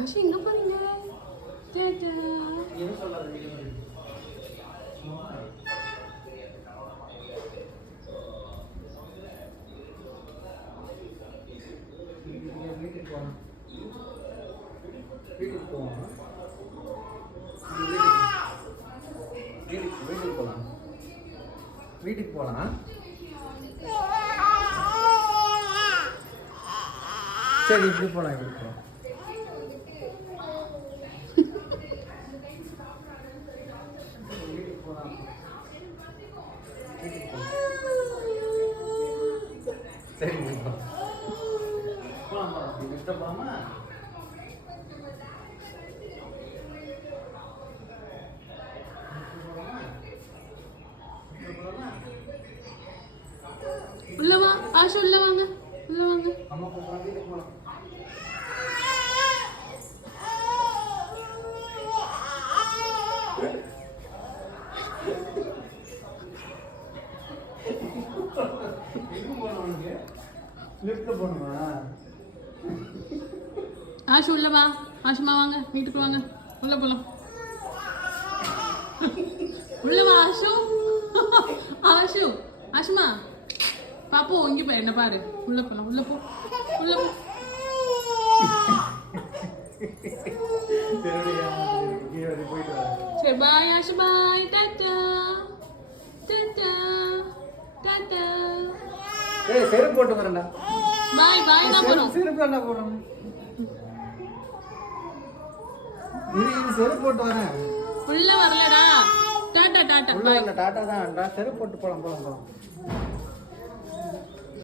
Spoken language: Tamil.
ஆஷா எங்க போறீங்க? டாடா. என்ன சொல்றது? வீட்டுக்கு போகலாம். வீட்டுக்கு போவோம். வீட்டுக்கு போகலாம். வீட்டுக்கு போகலாம். சரி இப்படி போகலாம். இப்படி போகலாம். வீட்டுக்கு போகலாம். வீட்டுக்கு போகலாம். சரி போகலாம். போகலாம் போகலாம். வீட்டுக்கு போகலாமா? உள்ள வா ஆஷா, உள்ள வாங்க, உள்ள வாங்க. அம்மா போகலாம். வீட்டுக்கு போகலாம். லிஃப்ட்ல போகணுமா? ஆஷு உள்ள வா. ஆஷுமா வாங்க, வீட்டுக்கு வாங்க, உள்ள போலாம். உள்ள வா ஆஷு. ஆஷு, ஆஷுமா பாப்போ இங்க பாரு, என்ன பாரு. உள்ள போலாம், உள்ள போ, உள்ள போ. சரி பாய் ஆஷு, பாய், டாடா டாடா டாடா. ஏய் செருப்பு போட்டு வரேன்டா. பாய் பாய் தான் போறோம். செருப்பு தான்டா போறோம். இது செருப்பு போட்டு வரேன். உள்ள வரலடா. டாடா டாடா. உள்ள இல்ல டாடா தான். செருப்பு போட்டு போலாம் போலாம் போலாம்.